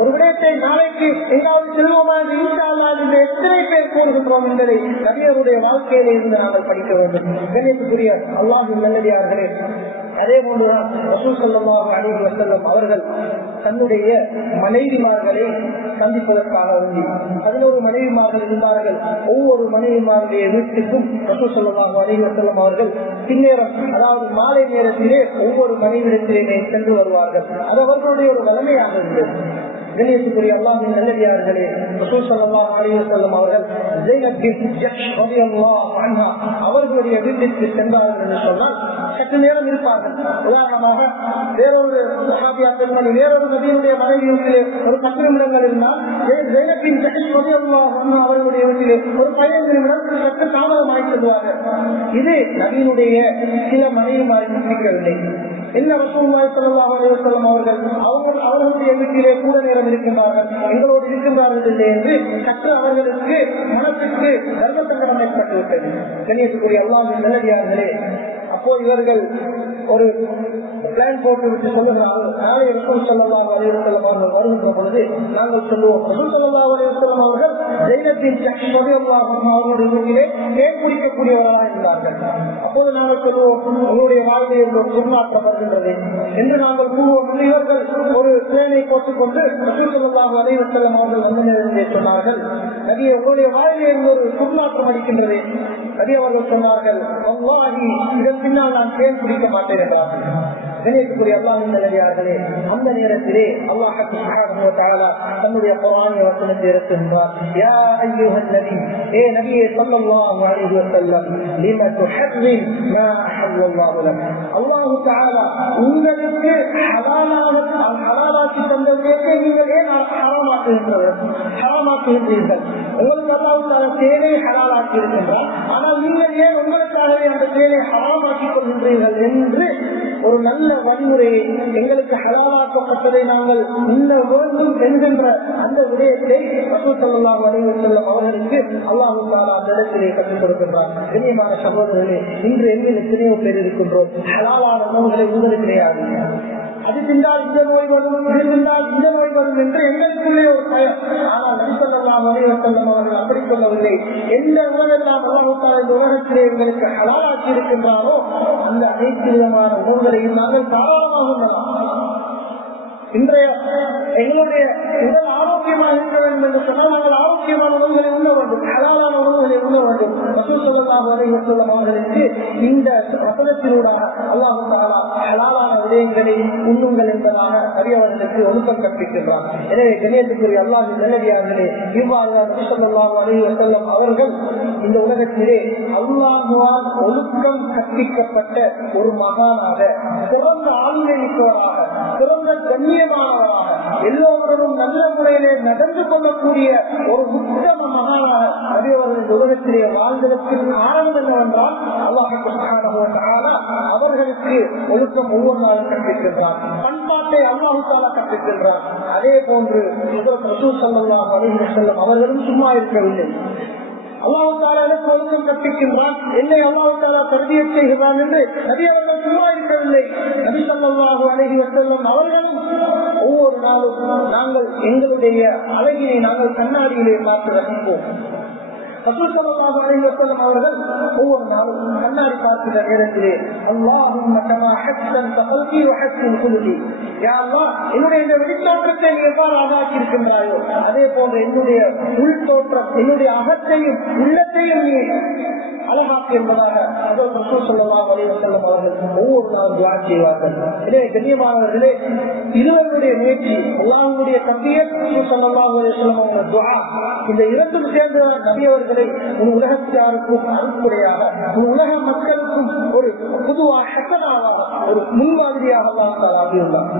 ஒரு விடயத்தை நாளைக்கு எங்காவது செல்வோமா என்று இன்ஷா அல்லாஹ் என்று எத்தனை பேர் கூறுகின்றோம் என்பதை நபியருடைய வாழ்க்கையிலே இருந்து நாங்கள் படிக்க வேண்டும். கண்ணியத்துக்குரிய அல்லாஹ்வின் நல்லடியார்களே, அதே போன்றுதான் ரசூல் ஸல்லல்லாஹு அலைஹி வஸல்லம் அவர்கள் தன்னுடைய மனைவிமார்களை சந்திப்பதற்காக வேண்டி 11 மனைவிமார்கள் இருந்தார்கள். ஒவ்வொரு மனைவிமாருடைய வீட்டுக்கும் ரசூல் ஸல்லல்லாஹு அலைஹி வஸல்லம் அவர்கள் பின்னேரம், அதாவது மாலை நேரத்திலே ஒவ்வொரு மனைவிடத்திலே சென்று வருவார்கள். அது அவர்களுடைய ஒரு வளமையாக இருந்தது. கண்ணியத்துக்குரிய அல்லாஹ்வின் நல்லடியார்களே, ரசூல் ஸல்லல்லாஹு அலைஹி வஸல்லம் அவர்கள் ஸைனப் பின்த் ஜஹ்ஷ் ரலியல்லாஹு அன்ஹா அவர்களுடைய வீட்டிற்கு சென்றார்கள் என்று சொன்னால் சற்று நேரம் இருப்பார்கள். உதாரணமாக வேறொரு சஹாபியா பெண்மணி வேறொரு நபியுடைய மனைவி வீட்டிலே ஒரு 10 நிமிடங்கள் இருந்தால் ஸைனப் பின்த் ஜஹ்ஷ் ரலியல்லாஹு அன்ஹா அவர்களுடைய வீட்டிலே ஒரு 15 நிமிடம் சற்று தாமதமாகி செல்வார்கள். இது நபியினுடைய சில மனைவிமாருக்கு பிடிக்கவில்லை. என்ன ரசூலுல்லாஹி ஸல்லல்லாஹு அலைஹி வஸல்லம் அவர்கள் அவர்களுடைய வீட்டிலே கூட நேரம் இருக்கின்றார்கள், எங்களோடு இருக்கின்றார்கள் இல்லை என்று சற்று அவர்களுக்கு மனத்துக்கு தர்ம சங்கடம் ஏற்பட்டுவிட்டது. கண்ணியத்துக்குரிய அல்லாஹ்வின் நல்லடியார்களே, அப்போது இவர்கள் ஒரு பிளான் போட்டு விட்டு சொல்லுகிறார்கள், நாளை ரசூல் ஸல்லல்லாஹு அலைஹி வஸல்லம் அவர்கள் வருகின்ற பொழுது நாங்கள் சொல்லுவோம், ரசூல் ஸல்லல்லாஹு அலைஹி வஸல்லம் அவர்கள் ஸைனப் பின்த் ஜஹ்ஷ் ரலியல்லாஹு அன்ஹா அவர்களுடைய வீட்டிலே தேன் குடிக்கக்கூடியவர்களாக இருந்தார்கள். அப்போது நாங்கள் சொல்லுவோம், உங்களுடைய வாழ்க்கையில் ஒரு துர்மாற்றம் வருகின்றது என்று நாங்கள் கூறுவோம். இவர்கள் ஒரு பிளானை போட்டுக்கொண்டு ரசூல் ஸல்லல்லாஹு அலைஹி வஸல்லம் அவர்கள் வந்து நேரத்திலே சொன்னார்கள், நபியே உங்களுடைய வாழ்க்கையில் ஒரு துர்மாற்றம் அடிக்கின்றது. நபி அவர்கள் சொன்னார்கள், வல்லாஹி இதன் பின்னால் நான் தேன் குடிக்க மாட்டேன் என்றார்கள். கண்ணியத்துக்குரிய அல்லாஹ்வின் நல்லடியார்களே, அந்த நேரத்திலே அல்லாஹ் சுப்ஹானஹு வ தஆலா தன்னுடைய குர்ஆனிய வசனத்தை இறக்குகின்றார். யா அய்யுஹன் நபி, ஏ நபியே ஸல்லல்லாஹு அலைஹி வஸல்லம், லிமா துஹர்ரிம் மா அஹல்லல்லாஹு லக். அல்லாஹ் தஆலா உங்களுக்கு ஹலாலாக்கி தந்த விடயத்தை நீங்கள் ஏன் ஹராமாக்குகின்றீர்கள்? உங்களுக்கு அல்லாஹ் தஆலா தேனை ஹலாலாக்கி இருக்கின்றார், ஆனால் நீங்கள் ஏன் உங்களுக்காகவே அந்த தேனை ஹராமாக்கிக் கொள்கின்றீர்கள் என்று ஒரு நல்ல வழிமுறையை, எங்களுக்கு ஹலாலாக்கப்பட்டதை நாங்கள் உண்ண வேண்டும் என்கின்ற அந்த விடயத்தை ரசூல் ஸல்லல்லாஹு அலைஹி வஸல்லம் அவர்களுக்கு அல்லாஹ் தஆலா அந்த இடத்திலே கற்றுக் கொடுக்கின்றார். கண்ணியமான சகோதரர்களே, இன்று எண்ணில் எத்தனையோ பேர் இருக்கின்றோம், ஹலாலான உணவுகளை உண்பது கிடையாது. அது தின்றால் இந்த நோய் வரும், இது தின்றால் இந்த நோய் வரும் என்று எங்களுக்குள்ளே ஒரு பயம். ஆனால் நபி ஸல்லல்லாஹு அலைஹி வஸல்லம் அவர்கள் அப்படி சொல்லவில்லை. எந்த உணவெல்லாம் அல்லாஹ் தஆலா இந்த உலகத்திலே எங்களுக்கு ஹலாலாக்கி இருக்கின்றாரோ அந்த அனைத்து விதமான உணவுகளையும் நாங்கள் தாராளமாக உண்ணலாம். இன்றைய எங்களுடைய உடல் ஆரோக்கியமாக இருக்க வேண்டும் என்று சொன்னால் நாங்கள் ஆரோக்கியமான உணவுகளை உண்ண வேண்டும், ஹலாலான உணவுகளை உண்ண வேண்டும். ரசூல் ஸல்லல்லாஹு அலைஹி வஸல்லம் அவர்களுக்கு இந்த வசனத்தினூடாக அல்லாஹ் தஆலா ஹலாலான விடயங்களை உண்ணுங்கள் என்பதாக நபியவர்களுக்கு ஒழுக்கம் கற்பிக்கின்றார். எனவே கண்ணியத்துக்குரிய அல்லாஹ்வின் நல்லடியார்களே, இவ்வாறு ரசூல் ஸல்லல்லாஹு அலைஹி வஸல்லம் அவர்கள் இந்த உலகத்திலே அல்லாஹ்வால் ஒழுக்கம் கற்பிக்கப்பட்ட ஒரு மகானாக, சிறந்த ஆளுமை மிக்கவராக, சிறந்த கண்ணியமானவராக, எல்லோருடனும் நல்ல முறையிலே நடந்து கொள்ளக்கூடிய ஒரு உத்தம மகானாக நபியவர்கள் இந்த உலகத்திலே வாழ்ந்ததற்கு காரணம் என்னவென்றால் அல்லாஹ் சுப்ஹானஹு வ தஆலா அவர்களுக்கு ஒழுக்கம் ஒவ்வொரு நாளும் கற்பிக்கின்றார், பண்பாட்டை அல்லாஹ் தஆலா கற்பிக்கின்றார். அதே போன்று ரசூல் ஸல்லல்லாஹு அலைஹி வஸல்லம் அவர்களும் சும்மா இருக்கவில்லை. அல்லாஹ் தஆலா எனக்கு ஒழுக்கம் கற்பிக்கின்றான், என்னை அல்லாஹ் தஆலா தர்பியத் செய்கிறான் என்று நபி அவர்கள் சும்மா இருக்கவில்லை. நபி ஸல்லல்லாஹு அலைஹி வஸல்லம் அவர்களும் ஒவ்வொரு நாளும் நாங்கள் எங்களுடைய அழகினை நாங்கள் கண்ணாடியிலே பார்த்து ரசிப்போம். ரசூல் ஸல்லல்லாஹு அலைஹி வஸல்லம் அவர்கள் ஒவ்வொரு நாளும் கண்ணாடி பார்க்கிற நேரத்திலே அல்லாஹும்ம கமா ஹஸ்ஸன்த கல்பி வ ஹஸ்ஸின் குல்பி, யா அல்லாஹ் என்னுடைய இந்த வெளித்தோற்றத்தை நீ எவ்வாறு அழகாக்கி இருக்கின்றாயோ அதே போன்று என்னுடைய உள்தோற்றம், என்னுடைய அகத்தையும் உள்ளத்தையும் நீ அழகாக்கு என்பதாக ரசூல் ஸல்லல்லாஹு அலைஹி வஸல்லம் அவர்கள் ஒவ்வொரு நாளும் துஆ செய்வார்கள். எனவே கண்ணியமானவர்களே, இருவருடைய முயற்சி, அல்லாஹ்வுடைய தக்பீர், ரசூல் ஸல்லல்லாஹு அலைஹி வஸல்லம் அவர்களுடைய துஆ, இந்த இரண்டும் சேர்ந்து நபி அவர்களை உலகத்தாருக்கும் அருட்புடையாக, உலக மக்களுக்கும் ஒரு பொதுவாக ஹஸனாவாக, ஒரு முன்மாதிரியாக அல்லாஹ் தஆலா ஆகியுள்ளார்.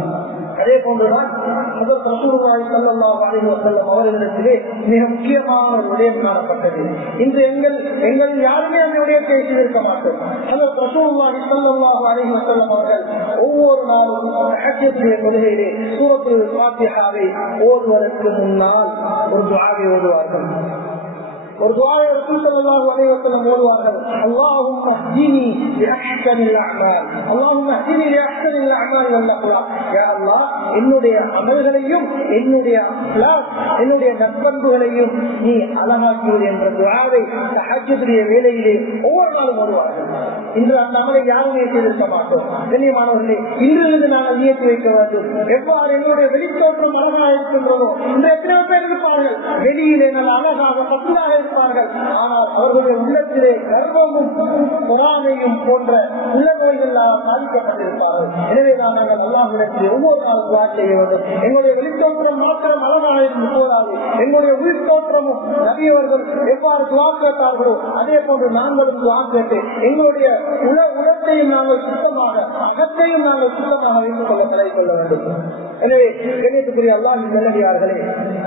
அதே போன்றுதான் ரசூலுல்லாஹி ஸல்லல்லாஹு அலைஹி வஸல்லம் அவர்களிடத்திலே மிக முக்கியமான ஒரு விடயம் காணப்பட்டது. இன்று எங்கள் யாருமே அந்த விடயத்தை செய்திருக்க மாட்டோம். ரசூலுல்லாஹி ஸல்லல்லாஹு அலைஹி வஸல்லம் அவர்கள் ஒவ்வொரு நாளும் தஹஜ்ஜுடைய தொழுகையிலே சூரத்துல் ஃபாத்திஹாவை ஓதுவதற்கு முன்னால் ஒரு துஆவை ஓதுவார்கள். ஒரு துஆவை ரசூல் ஸல்லல்லாஹு அலைஹி வஸல்லம் ஓதுவார்கள். அல்லாஹும்ம ஹ்தினி பிஅஹ்ஸனில் அஅமால், அல்லாஹும்ம ஹ்தினி பிஅஹ்ஸனில் அஅமால் வல் அக்லாக், யா அல்லாஹ் என்னுடைய அமல்களையும் என்னுடைய அக்லாக், என்னுடைய நற்பண்புகளையும் நீ அழகாக்கிவிடு என்ற துஆவை தஹஜ்ஜுடைய வேளையிலே ஒவ்வொரு நாளும் ஓதுவார்கள். இன்று அந்த அமலை யாருமே செய்திருக்க மாட்டோம். கண்ணியமானவர்களே, இன்றிலிருந்து நாங்கள் நியத்து வைக்க வேண்டும். எவ்வாறு என்னுடைய வெளித்தோற்றம் அழகாக இருக்கின்றதோ, இன்று எத்தனையோ பேர் இருப்பார்கள் வெளியிலே நல்ல அழகாக பசுதாக இருப்பார்கள், ஆனால் அவர்களுடைய உள்ளத்திலே கர்வமும் பொறாமையும் போன்ற உள்ள நோய்களால் பாதிக்கப்பட்டிருப்பார்கள். எனவேதான் நாங்கள் அல்லாஹ்விடத்தில் ஒவ்வொரு நாளும் துஆ செய்ய வேண்டும். எங்களுடைய வெளித்தோற்றம் மாத்திரம் அழகாக இருந்து போதாது, எங்களுடைய உயிர்த்தோற்றமும் நபி அவர்கள் எவ்வாறு துஆ கேட்டார்களோ அதே போன்று நாங்களும் துஆ கேட்டு எங்களுடைய உலகத்தையும் நாங்கள் சுத்தமாக, அகத்தையும் நாங்கள் சுத்தமாக வைத்துக் கொள்ள தலை கொள்ள வேண்டும். எனவே கண்ணியத்துக்குரிய அல்லாஹ்வின் நல்லடியார்களே,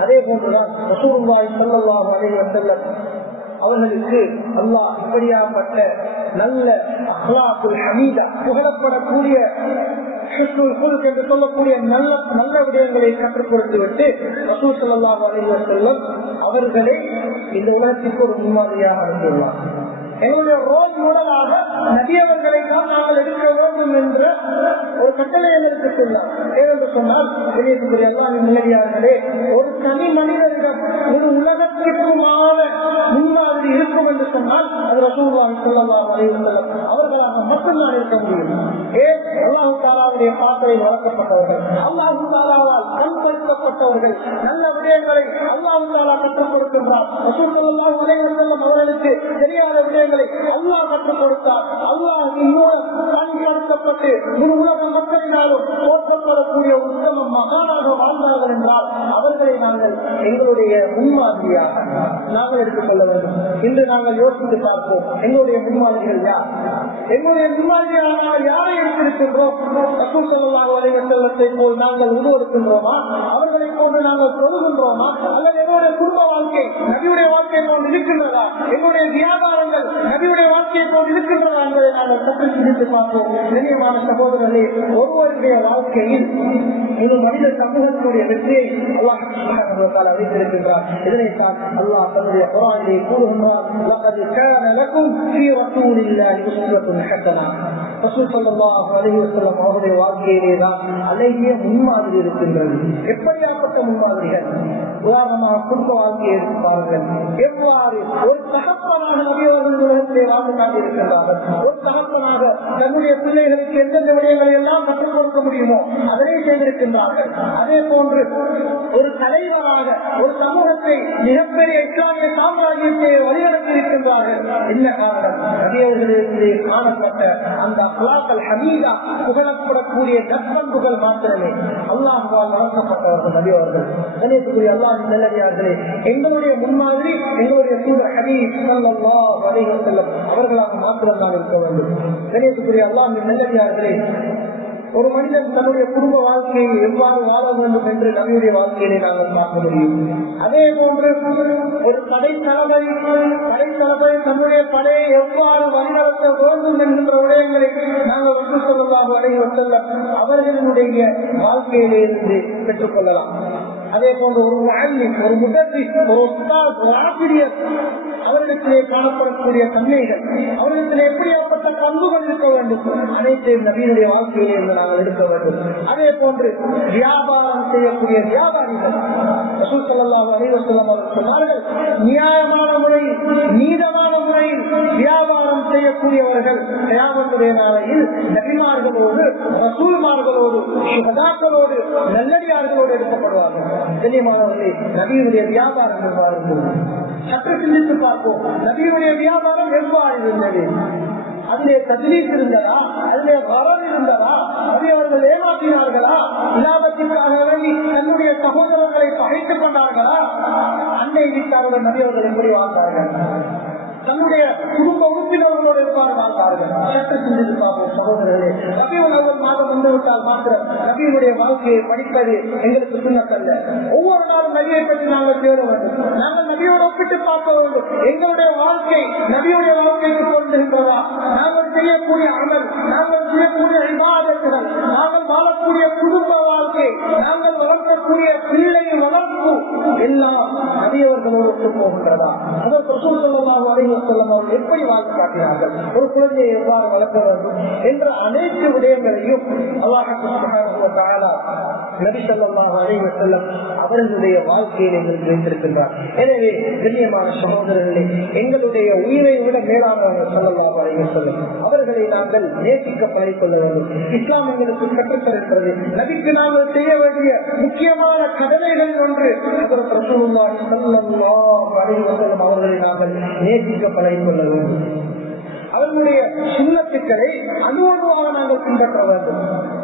அதே போன்றுதான் ரசூலுல்லாஹி ஸல்லல்லாஹு அலைஹி வஸல்லம் அவர்களுக்கு அல்லாஹ் இப்படியாப்பட்ட நல்ல அஹ்லாக்குல் ஹமீதா, புகழப்படக்கூடிய என்று சொல்லக்கூடிய நல்ல நல்ல விடயங்களை கற்றுக் கொடுத்து விட்டு ரசூல் ஸல்லல்லாஹு அலைஹி வஸல்லம் அவர்களை இந்த உலகத்திற்கு ஒரு முன்மாதிரியாக அனுப்பியுள்ளார். எங்களுடைய ரோல் மாடலாக நபியவர்களை தான் நாங்கள் எடுக்க வேண்டும் என்ற ஒரு கட்டளை எங்களுக்கு சொன்னார். ஏனென்று சொன்னால் எல்லாமே முன்னடியார்களே, ஒரு தனி மனிதரிடம் ஒரு உலகத்திற்குமான முன்மாதிரி இருக்கும் என்று சொன்னால் அது ரசூலுல்லாஹி ஸல்லல்லாஹு அலைஹி வஸல்லம் அவர்களாக மட்டும்தான் இருக்க முடியும். ஏன்? அல்லாஹ் தஆலாவுடைய பாதையில் வளர்க்கப்பட்டவர்கள், அல்லாஹ் தஆலாவால் கண்படுத்தப்பட்டவர்கள், நல்ல விடயங்களை அல்லாஹ் தஆலா கற்றுக் கொடுக்கின்றார். ரசூல் ஸல்லல்லாஹு அலைஹி வஸல்லம் அவர்களுக்கு தெரியாத விடயங்களை அல்லாஹ் கற்றுக் கொடுத்தார். அல்லாஹ்வின் மூலம் பயன்படுத்தப்பட்டு முழு உலக மக்களினாலும் போற்றப்படக்கூடிய உத்தம மகானாக வாழ்ந்தார்கள் என்றால் அவர்களை நாங்கள் எங்களுடைய முன்மாதிரியாக நாங்கள் எடுத்துக்கொள்ள வேண்டும். இன்று நாங்கள் யோசித்து பார்ப்போம், எங்களுடைய முன்மாதிரிகள் யார்? எங்களுடைய முன்மாதிரியாக நாங்கள் யாரை எடுத்திருக்கின்றோம்? ரசூல் ஸல்லல்லாஹு அலைஹி வஸல்லத்தை போல் நாங்கள் உருவெடுக்கின்றோமா? அவர்களை போன்று நாங்கள் தொழுகின்றோமா? அல்லது எங்களுடைய குடும்ப வாழ்க்கை நபியுடைய வாழ்க்கை போன்று இருக்கின்றதா? எங்களுடைய வியாபாரங்கள் நபியுடைய வாழ்க்கையை போன்று இருக்கின்றதா என்பதை நாங்கள் சற்று சிந்தித்து பார்ப்போம். கண்ணியமான சகோதரர்களே, ஒருவருடைய வாழ்க்கையில் இந்த மனித சமூகத்தினுடைய வெற்றியை அல்லாஹ் சுப்ஹானஹு வ தஆலா வைத்திருக்கின்றார். இதனைத்தான் அல்லாஹ் தன்னுடைய குர்ஆனிலே கூறுகின்றார், லகத் கான லகும் ஃபீ ரசூலில்லாஹி உஸ்வத்துன் ஹஸனா. ரசூல் ஸல்லல்லாஹு அலைஹி வஸல்லம் அவருடைய வாழ்க்கையிலே தான் அழகிய முன்மாதிரி இருக்கின்றது. எப்படியாப்பட்ட முன்மாதிரிகள்? உதாரணமாக குடும்ப வாழ்க்கையை எடுத்து பாருங்கள். எவ்வாறு ஒரு தகப்பனாக நபி அவர்கள் உலகத்திலே வாழ்ந்து காட்டியிருக்கின்றார்கள். ஒரு தகப்பனாக தன்னுடைய பிள்ளைகளுக்கு எந்தெந்த விடயங்களை எல்லாம் கற்றுக் கொடுக்க முடியுமோ அதனை செய்திருக்கின்றார்கள். அதே போன்று ஒரு தலைவராக ஒரு சமூகத்தை மிகப்பெரிய இஸ்லாமிய சாம்ராஜ்யத்தை வழிநடத்தி இருக்கின்றார்கள். என்ன காரணம்? நபி அவர்களிலே காணப்பட்ட அந்த அக்லாக்கள் ஹமீதா புகழப்படக்கூடிய நற்பண்புகள் மாத்திரமே. அல்லாஹ்வால் வளர்க்கப்பட்டவர்கள் நபி அவர்கள். கணேசக்குரிய அல்லாஹ் நல்லடியார்களே, எங்களுடைய முன்மாதிரி எங்களுடைய தூதர் ஹபீப் ஸல்லல்லாஹு அலைஹி வஸல்லம் அவர்களாக மாத்திரம் தான் இருக்க வேண்டும். கணேசக்குரிய அல்லாஹ் நல்லடியார்களே, ஒரு மனிதன் தன்னுடைய குடும்ப வாழ்க்கையை எவ்வாறு வாழ வேண்டும் என்று நபியுடைய வாழ்க்கையிலே நாங்கள் பார்க்க முடியும். அதே போன்று ஒரு படைத்தளபதி தன்னுடைய படையை எவ்வாறு வழிநடத்த வேண்டும் என்கின்ற விடயங்களை நாங்கள் ரசூல் ஸல்லல்லாஹு அலைஹி வஸல்லம் அவர்களுடைய வாழ்க்கையிலே இருந்து பெற்றுக் கொள்ளலாம். அதே போன்று ஒரு முஅல்லிம், ஒரு முதர்ரிஸ், ஒரு உஸ்தாத், ஒரு ஆசிரியர் அவர்களிடத்திலே காணப்படக்கூடிய தன்மைகள், அவர்களிடத்திலே எப்படியாப்பட்ட பண்புகள் இருக்க வேண்டும், அனைத்தையும் நபியினுடைய வாழ்க்கையிலே இருந்து நாங்கள் எடுக்க வேண்டும். அதே போன்று வியாபாரம் செய்யக்கூடிய வியாபாரிகள் ரசூல் ஸல்லல்லாஹு அலைஹி வஸல்லம் அவர்கள் சொன்னார்கள், நியாயமான முறையில் நீதமான முறையில் வியாபாரம் செய்யக்கூடியவர்கள் கியாமத்துடைய நாளையில் நபிமார்களோடு ரசூல்மார்களோடு சுஹதாக்களோடு நல்லடியார்களோடு எடுக்கப்படுவார்கள். கண்ணியமானவர்களே, நபியுடைய வியாபாரம் எவ்வாறு இருந்தது? சற்று சிந்தித்து பார்ப்போம். நபியுடைய வியாபாரம் எவ்வாறு இருந்தது? அதிலே தஜ்லீஸ் இருந்ததா? அதிலே வரவு இருந்ததா? நபி அவர்கள் ஏமாற்றினார்களா? இலாபத்திற்காக வேண்டி தன்னுடைய சகோதரர்களை பகைத்துக் கொண்டார்களா? அன்னை வீட்டார்கள் நபி அவர்கள் எப்படி வாழ்ந்தார்கள்? தன்னுடைய குடும்ப உறுப்பினர்களோடு எவ்வாறு வாழ்ந்தார்கள்? சற்று சிந்தித்து பார்ப்போம் சகோதரர்களே. நபியுல் அவ்வல் மாதம் வந்துவிட்டால் மாத்திரம் நபியுடைய வாழ்க்கையை படிப்பது எங்களுக்கு சுன்னத்தல்ல. ஒவ்வொரு நாளும் நபியை பற்றி நாங்கள் தேட வேண்டும். நாங்கள் நபியோடு ஒப்பிட்டு பார்க்க வேண்டும். எங்களுடைய வாழ்க்கை நபியுடைய வாழ்க்கைக்கு பொருந்துகின்றதா? நாங்கள் செய்யக்கூடிய அமல், நாங்கள் செய்யக்கூடிய இபாதத்துகள், நாங்கள் வாழக்கூடிய குடும்ப வாழ்க்கை, நாங்கள் வளர்க்கக்கூடிய பிள்ளை வளர்ப்பு எல்லாம் நபியவர்களோடு ஒத்து போகின்றதா? அதற்கு ரசூல் ஸல்லல்லாஹு அலைஹி வஸல்லம் அவர்கள் எப்படி வாழ்ந்து காட்டினார்கள், ஒரு குழந்தையை எவ்வாறு வளர்க்க வேண்டும் என்ற அனைத்து விடயங்களையும் அல்லாஹ் சுப்ஹானஹு வ தஆலா நபி ஸல்லல்லாஹு அலைஹி வஸல்லம் அவர்களுடைய வாழ்க்கையில் எங்களுக்கு வைத்திருக்கின்றார். எனவே கண்ணியமான சகோதரர்களே, எங்களுடைய உயிரை விட மேலானவர்கள் ஸல்லல்லாஹு அலைஹி வஸல்லம் அவர்களை நாங்கள் நேசிக்க பழகிக்கொள்ள வேண்டும். இஸ்லாம் எங்களுக்கு கற்றுத்தருகிறது. நபிக்கு நாங்கள் செய்ய வேண்டிய முக்கியமான கடமைகள் ஒன்று ஹஜ்ரத் ரசூலுல்லாஹி ஸல்லல்லாஹு அலைஹி வஸல்லம் அவர்களை நாங்கள் நேசிக்க பழகிக்கொள்ள வேண்டும். அவர்களுடைய சுண்ணத்துக்களை அனுபவமாக நாங்கள் பின்பற்ற வேண்டும்.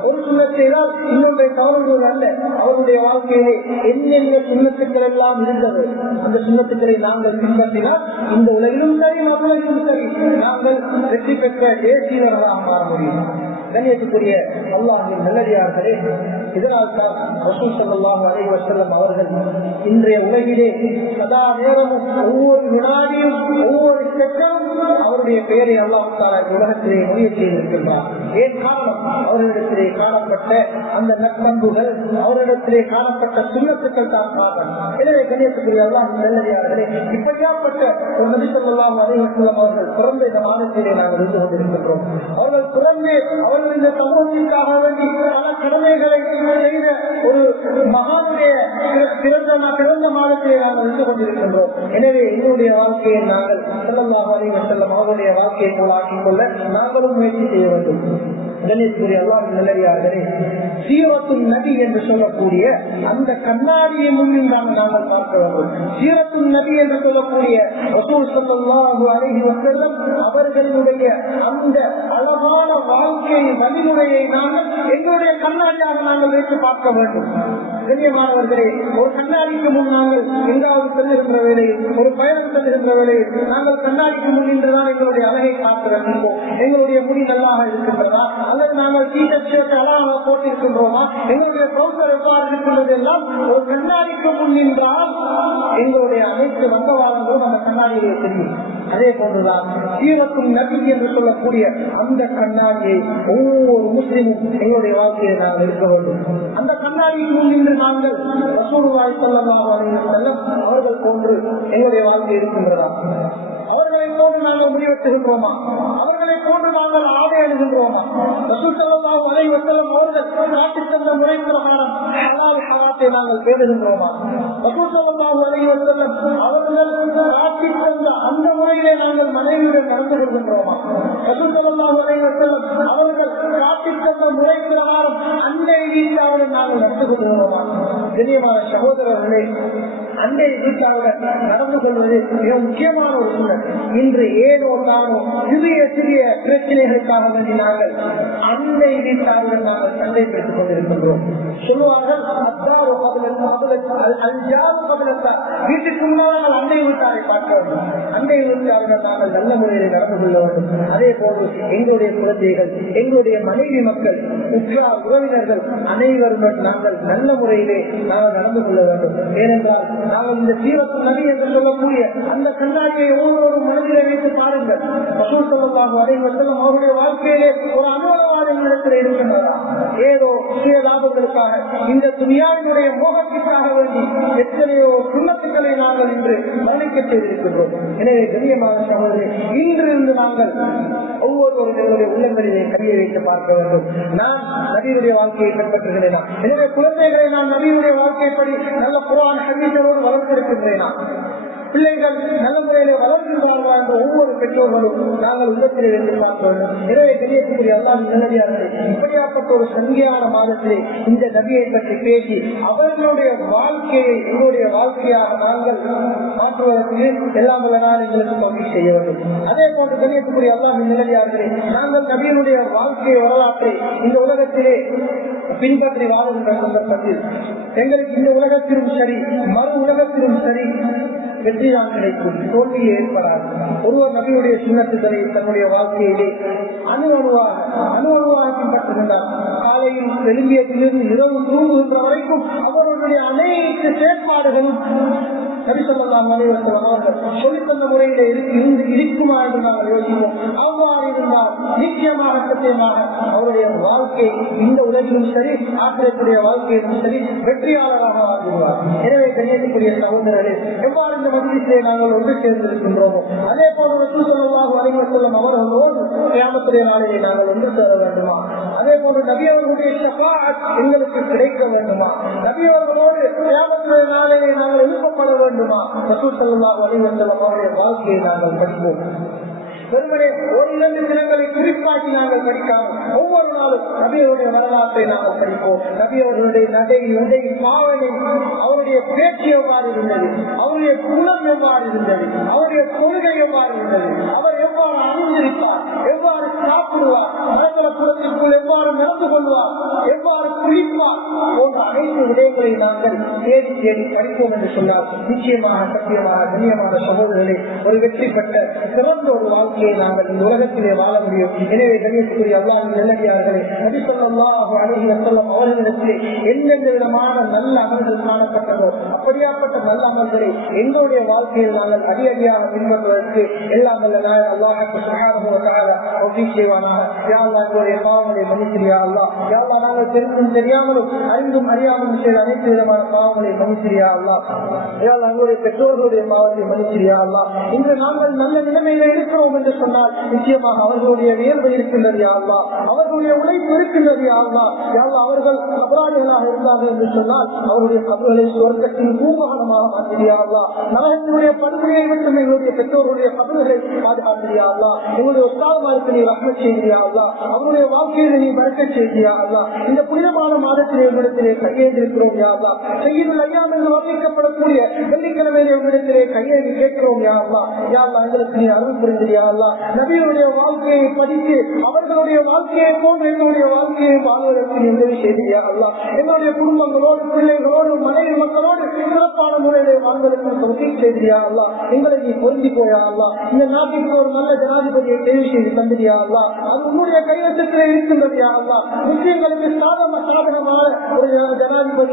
ஒரு சுண்ணத் செய்தால் இன்னொன்றை தவறுவது அல்ல. அவருடைய வாழ்க்கையிலே என்னென்ன சுண்ணத்துக்கள் எல்லாம் இருந்தது, அந்த சுண்ணத்துக்களை நாங்கள் பின்பற்றினால் இந்த உலகிலும் சரி மறுமையிலும் சரி நாங்கள் வெற்றி பெற்ற தேசியவர்களாக மாற முடியும். கண்ணியத்துக்குரிய அல்லாஹ்வின் நல்லடியார்களே, இதனால் தான் ரசூல் ஸல்லல்லாஹு அலைஹி வஸல்லம் அவர்கள் இன்றைய உலகிலே சதா நேரமும் ஒவ்வொரு வினாடியும் ஒவ்வொரு செகண்டும் அவருடைய பெயரை அல்லாஹ் தஆலா உலகத்திலே மொழிய செய்திருக்கின்றார். ஏன் காரணம்? அவர்களிடத்திலே காணப்பட்ட அந்த நற்பண்புகள், அவர்களிடத்திலே காணப்பட்ட சுன்னத்துக்கள் தான் காரணம். எனவே கண்ணியத்துக்குரிய அல்லாஹ்வின் நல்லடியார்களே, இப்படியாப்பட்ட ஒரு நபி ஸல்லல்லாஹு அலைஹி வஸல்லம் அவர்கள் பிறந்த இந்த மாதத்திலே நாங்கள் இருந்து கொண்டிருக்கின்றோம். அவர்கள் பிறந்தே அவர்கள் இந்த சமூகத்திற்காக வேண்டி பல கடமைகளை செய்த ஒரு மகானுடைய பிறந்த மாதத்திலே நாங்கள் இருந்து கொண்டிருக்கின்றோம். எனவே என்னுடைய வாழ்க்கையை நாங்கள் ஸல்லல்லாஹு அலைஹி வஸல்லம் அவருடைய வாழ்க்கையை போல் ஆக்கிக் கொள்ள நாங்களும் முயற்சி செய்ய வேண்டும். கண்ணியத்துக்குரிய அல்லாஹ்வின் நல்லடியார்களே, சீரத்துன் நபி என்று சொல்லக்கூடிய அந்த கண்ணாடியை முன்னின்றாங்க நாங்கள் பார்க்க வேண்டும். சீரத்துன் நபி என்று சொல்லக்கூடிய ரசூல் ஸல்லல்லாஹு அலைஹி வஸல்லம் அவர்களுடைய அந்த அழகான வாழ்க்கை வழிமுறையை நாங்கள் எங்களுடைய கண்ணாடியாக நாங்கள் வைத்து பார்க்க வேண்டும். கண்ணியமானவர்களே, ஒரு கண்ணாடிக்கு முன் நாங்கள் எங்காவது செல்லுகின்ற வேளையில், ஒரு பயணம் செல்லுகின்ற வேளையில் நாங்கள் கண்ணாடிக்கு முன் நின்றுதான் எங்களுடைய அழகை பார்த்து ரசிப்போம். எங்களுடைய முடி நல்லாக இருக்கின்றதா அல்லது நாங்கள் டீஷர்ட் ஷர்ட் அழகாக போட்டிருக்கின்றோமா, எங்களுடைய ட்ரௌசர் எவ்வாறு இருக்கின்றது எல்லாம் ஒரு கண்ணாடிக்கு முன் நின்றால் எங்களுடைய அனைத்து வந்தவாதங்களும் அந்த கண்ணாடியிலே தெரியும். அதே போன்றுதான் சீரத்தும் நபி என்று சொல்லக்கூடிய அந்த கண்ணாடியை ஒவ்வொரு முஸ்லிமும் எங்களுடைய வாழ்க்கையை நாங்கள் இருக்க வேண்டும். அந்த கண்ணாடியின் முன் நின்று நாங்கள் ரசூலுல்லாஹி ஸல்லல்லாஹு அலைஹி வஸல்லம் அவர்கள் போன்று எங்களுடைய வாழ்க்கை இருக்கின்றதா? அவர்களை போன்று நாங்கள் முடிவெட்டுகின்றோமா? அவர்களை போன்று நாங்கள் ஆடை அணுகின்றோமா? ரசூல் ஸல்லல்லாஹு அலைஹி வஸல்லம் அவர்கள் காட்டித் தந்த முறை பிரகாரம் ஹலால் ஹராத்தை நாங்கள் பேணுகின்றோமா? ரசூல் ஸல்லல்லாஹு அலைஹி வஸல்லம் அவர்கள் காட்டித் தந்த அந்த முறையிலே நாங்கள் மனைவியுடன் நடந்து கொள்கின்றோமா? ரசூல் ஸல்லல்லாஹு அலைஹி வஸல்லம் அவர்கள் காட்டித் தந்த முறை பிரகாரம் அண்டை வீட்டாருடன் நாங்கள் நடந்து கொள்கிறோமா? கண்ணியமான சகோதரர்களே, அண்டை வீட்டாருடன் நடந்து கொள்வது மிக முக்கியமான ஒரு சூழல். இன்று ஏதோ தானோ சிறிய சிறிய பிரச்சனைகளுக்காக வேண்டி நாங்கள் அண்டை வீட்டாருடன் நாங்கள் சண்டை பெற்றுக் கொண்டிருக்கின்றோம். சொல்லுவார்கள் வீட்டுக்கு முன்னால் அண்டை வீட்டாரை பார்க்க வேண்டும், அண்டை வீட்டாருடன் நாங்கள் நல்ல முறையில் நடந்து கொள்ள வேண்டும். அதே போன்று எங்களுடைய குழந்தைகள், எங்களுடைய மனைவி மக்கள், உற்றார் உறவினர்கள் அனைவருடன் நாங்கள் நல்ல முறையிலே நாங்கள் நடந்து கொள்ள வேண்டும். ஏனென்றால் நாங்கள் இந்த சீரத்து நபி என்று சொல்லக்கூடிய அந்த கண்ணாடியை ஒவ்வொரு மனதிலே வைத்து பாருங்கள். ரசூல் ஸல்லல்லாஹு அலைஹி வஸல்லம் அவருடைய வாழ்க்கையிலே ஒரு அனுபவமான இடத்தில் இருக்கின்றதா? ஏதோ சுய லாபங்களுக்காக இந்த துனியாவினுடைய மோகத்திற்காக வேண்டி எத்தனையோ சுண்ணத்துக்களை நாங்கள் இன்று மரணிக்க செய்திருக்கின்றோம். எனவே கண்ணியமான சகோதரி, இன்றிருந்து நாங்கள் ஒவ்வொருவருடைய உள்ளங்களிலே கையை வைத்து பார்க்க வேண்டும். நான் நபியுடைய வாழ்க்கையை பின்பற்றுகிறேனா? என்னுடைய குழந்தைகளை நான் நபியுடைய வாழ்க்கைப்படி நல்ல குர்ஆன் ஹதீஸோடு வளர்த்திருக்கின்றேனா? பிள்ளைகள் நல்ல முறையிலே வளர்கின்றார்களா என்ற ஒவ்வொரு பெற்றோர்களும் நாங்கள் உள்ளத்திலே வைத்து பார்க்க வேண்டும். எனவே தெரியக்கூடிய அல்லாஹ் நல்லடியார்களே, இப்படியாப்பட்ட ஒரு சங்கியான மாதத்திலே இந்த நபியை பற்றி பேசி அவர்களுடைய வாழ்க்கையை எங்களுடைய வாழ்க்கையாக நாங்கள் மாற்றுவதற்கு எல்லாம் வல்ல நாள் எங்களுக்கு பகுதி செய்ய வேண்டும். அதே போன்று தெரியக்கூடிய அல்லாஹ் நல்லடியார்களே, நாங்கள் நபியினுடைய வாழ்க்கை வரலாற்றை இந்த உலகத்திலே பின்பற்றி வாழுகின்ற சந்தர்ப்பத்தில் எங்களுக்கு இந்த உலகத்திலும் சரி மறு உலகத்திலும் சரி வெற்றிதான் கிடைக்கும், தோல்வியை ஏற்படாது. ஒருவர் நபியுடைய சுண்ணத்துக்களை தன்னுடைய வாழ்க்கையிலே அணுவாக பின்பற்றுகின்றார். காலையில் எழுந்தியத்திலிருந்து இரவு தூங்குகின்ற வரைக்கும் அவர்களுடைய அனைத்து செயற்பாடுகளும் நபி ஸல்லல்லாஹு அலைஹி வஸல்லம் அவர்கள் சொல்லித் தந்த முறையிலே இருக்குமா என்று நாங்கள் யோசிப்போம். அவ்வாறு இருந்தால் நிச்சயமாக சத்தியமாக அவருடைய வாழ்க்கை இந்த உலகிலும் சரி ஆசிரியக்கூடிய வாழ்க்கையிலும் சரி வெற்றியாளராக வாழ்ந்துள்ளார். எனவே கண்ணியத்துக்குரிய சகோதரர்களே, எவ்வாறு இந்த மஜ்லிஸிலே நாங்கள் ஒன்று சேர்ந்திருக்கின்றோமோ அதே போல ரசூல் ஸல்லல்லாஹு அலைஹி வஸல்லம் அவர்களோடு கியாமத்துடைய நாளிலே நாங்கள் ஒன்று சேர வேண்டுமா? அதே போல நபி அவர்களுடைய ஷஃபாஅத் எங்களுக்கு கிடைக்க வேண்டுமா? நபி அவர்களோடு கியாமத்துடைய நாளிலே நாங்கள் எழுப்பப்பட வேண்டுமா? ரசூல் ஸல்லல்லாஹு அலைஹி வஸல்லம் அவருடைய வாழ்க்கையை நாங்கள் படிப்போம். வெறுமனே ஒரு 2 தினங்களை குறிப்பாக்கி நாங்கள் படிக்காமல் ஒவ்வொரு நாளும் நபியவருடைய வரலாற்றை நாங்கள் படிப்போம். நபியவர்களுடைய நடை, உடை, பாவனை, அவருடைய பேச்சு எவ்வாறு இருந்தது, அவருடைய குணம் எவ்வாறு இருந்தது, அவருடைய கொள்கை எவ்வாறு இருந்தது, அவர் எவ்வாறு அணிந்திருப்பார், எவ்வாறு சாப்பிடுவார், மரபல குலத்திற்குள் எவ்வாறு நடந்து கொள்வார், எவ்வாறு குளிப்பார் போன்ற அனைத்து விடயங்களை நாங்கள் தேடி தேடி படிப்போம் என்று சொன்னால் நிச்சயமாக சத்தியமாக கண்ணியமான சகோதரர்களை ஒரு வெற்றி பெற்ற சிறந்த ஒரு வாழ்க்கையை நாங்கள் இந்த உலகத்திலே வாழ முடியும். எனவே கண்ணியத்துக்குரிய அல்லாஹ்வின் நல்லடியார்களே, நபி ஸல்லல்லாஹு அலைஹி வஸல்லம் அவர்களிடத்திலே எந்தெந்த விதமான நல்ல அமல்கள் காணப்பட்டதோ அப்படியாப்பட்ட நல்ல அமல்களை எங்களுடைய வாழ்க்கையில் நாங்கள் அடியடியாக பின்பற்றுவதற்கு எல்லாம் வல்ல நாயன் அல்லாஹ் சுப்ஹானஹு வ தஆலா தௌஃபீக் செய்வானாக. யா அல்லாஹ், எங்களுடைய பாவங்களை மன்னிச்சிடு யா அல்லாஹ். யா அல்லாஹ், நாங்கள் தெரிந்தும் தெரியாமலும் அறிந்தும் அறியாமலும் செய்த அனைத்து விதமான பாவங்களை மன்னிச்சிடு யா அல்லாஹ். யா அல்லாஹ், எங்களுடைய பெற்றோர்களுடைய பாவத்தை மன்னிச்சிடு யா அல்லாஹ். இன்று நாங்கள் நல்ல நிலைமையில இருக்கிறோம் என்று சொன்னால் நிச்சயமாக அவர்களுடைய வியர்வை இருக்கின்றது யா அல்லாஹ், அவர்களுடைய உழைப்பு இருக்கின்றது யா அல்லாஹ். யா அல்லாஹ், அவர்கள் அபராதிகளாக இருந்தார்கள் என்று சொன்னால் அவருடைய கபர்களை சுவர்க்கத்தின் பூமகனமாக மாற்றிடு யா அல்லாஹ். நரகத்தினுடைய படுகொலையை மட்டும் எங்களுடைய பெற்றோர்களுடைய கபர்களை பாதுகாத்து யா அல்லாஹ். எங்களுடைய உஸ்தாதுமாருக்கு நீ ரஹ்மத் செய்து யா அல்லாஹ். அவருடைய வாழ்க்கையில நீ பரக்கத் செய்து யா அல்லாஹ். இந்த புனிதமான மாதத்திலே உங்களிடத்திலே கையேந்திருக்கிறோம் யா அல்லாஹ். சய்யிதுல் அய்யாம் என்று வர்ணிக்கப்படக்கூடிய வெள்ளிக்கிழமையிலே உங்களிடத்திலே கையேந்தி கேட்கிறோம் யா அல்லாஹ். யா அல்லாஹ், எங்களுக்கு நீ அருள் புரிந்து யா அல்லாஹ். நபியுடைய வாழ்க்கையை படித்து அவர்களுடைய வாழ்க்கையை போன்று எங்களுடைய வாழ்க்கையை வாழ்வதற்கு நீ உதவி செய்து யா அல்லாஹ். எங்களுடைய குடும்பங்களோடு, பிள்ளைகளோடு, மனைவி மக்களோடு சிறப்பான முறையிலே வாழ்வதற்கு தௌஃபீக் செய்தியா அல்லா. எங்களை நீ பொருந்தி போயா அல்லா. இந்த நாட்டிற்கு ஒரு நல்ல ஜனாதிபதியை தேர்வு செய்து தந்திரியா அல்லா. அது உன்னுடைய கையெழுத்திலே இருக்கின்றதையா அல்லா. முஸ்லிம்களுக்கு சாதகமான ஒரு ஜனாதிபதி